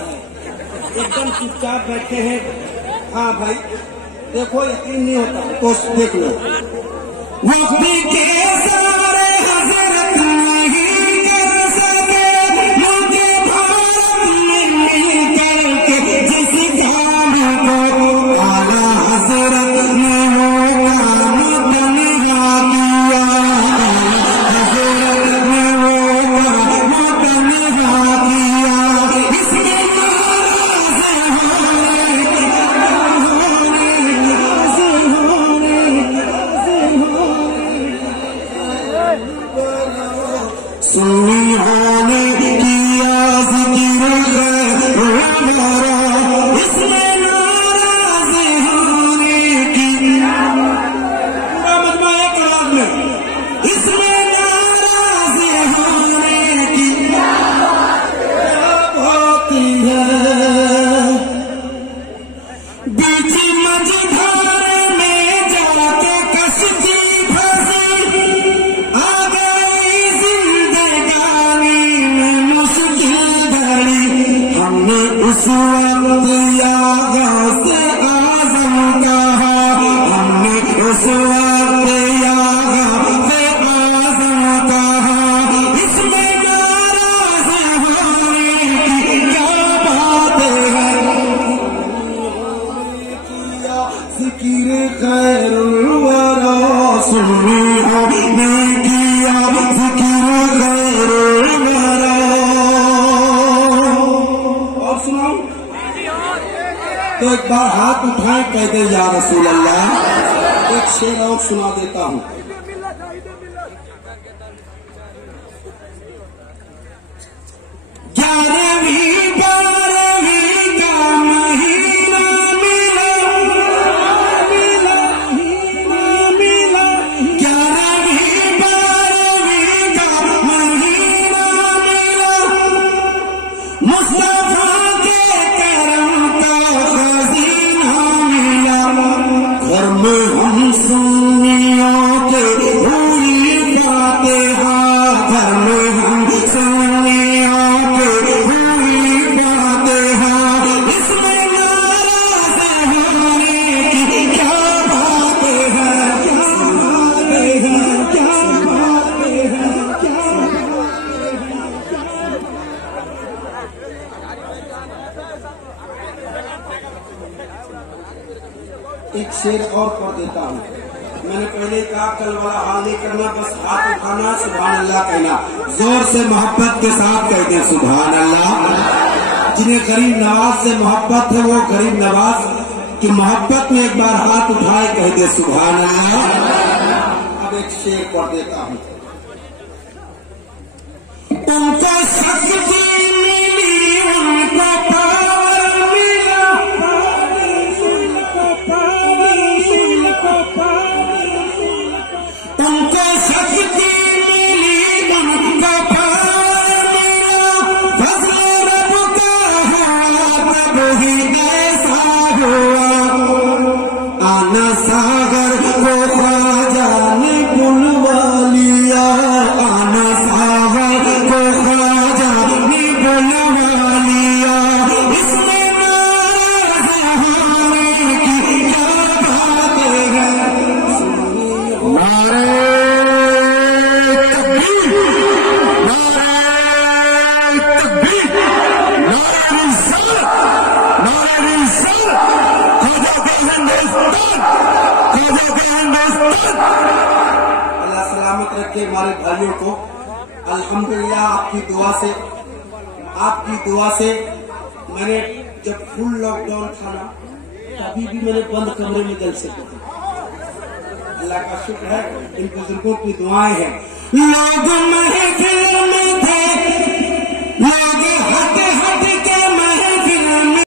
है, एकदम चुपचाप बैठे हैं। हाँ भाई देखो, यकीन नहीं होता तो देख लो। वक्त के सारे हजरत नहीं कर सके, मुझे भारत में मिलकर के जिस काम को आला हजरत ने वो काम तन्हा किया, हजरत ने वो काम तन्हा किया। इसमें सुन्नी होने किया जिक्र हमारा, इसमें नाराज होने की पूरा मजमा एक आवाज में, इसमें नाराज होने की बात होती है। बीच मझधार में जाके कश्ती फंसी, आ गई जिंदगानी में मुश्किल घड़ी। हमने उस वक्त यागा से आजम कहा, हमने उस वक्त यागा से आजम कहा। इसमें नाराज होने की क्या बात है, जिक्र खैरुल वरा। सुन्नी होने किया जिक्र खैरुल वरा। और सुनाओ तो एक बार हाथ उठाए कह दे या रसूल अल्लाह। एक शेर और सुना देता हूँ। 11वीं 12वीं का महीना मिला, 11वीं 12वीं का महीना मिला। मुस्तफा के करम का खजीना मिला। घर में हम सुन्नियों के हुई फातिहा, घर में हम सुन्नियों के हुई फातिहा। इसमें नाराज होने की क्या बात है, क्या बात है, क्या बात है, क्या एक शेर और पढ़ देता हूँ। मैंने पहले कहा कल वाला हाल नहीं करना, बस हाथ उठाना, सुभान अल्लाह कहना, जोर से मोहब्बत के साथ कहते हैं सुभान अल्लाह। जिन्हें गरीब नवाज से मोहब्बत है वो गरीब नवाज की मोहब्बत में एक बार हाथ उठाए कहते सुभान अल्लाह। अब एक शेर पढ़ देता हूँ। उनको शक्ति मिली, उनको पावर मिला, उनको शक्ति मिली, उनको पावर मिला। फज़ल रब का हुआ तब ही ऐसा हुआ। आना सागर को ख्वाजा ने बुलवा लिया, आना सागर को ख्वाजा ने बुलवा लिया। इसमें नाराज होने की क्या बात है। नारे तकबीर, नारे तकबीर, नारे रिसालत, नारे रिसालत। ख्वाजा के हिंदुस्तान, ख्वाजा के हिंदुस्तान। अल्लाह सलामत रखे हमारे भाइयों को। अल्हम्दुलिल्लाह आपकी दुआ से मैंने जब फुल लॉकडाउन था ना, तभी भी मैंने बंद कमरे में जलसे किए। अल्लाह का शुक्र है, इन बुजुर्गों की दुआएं हैं। लोग महफिल में थे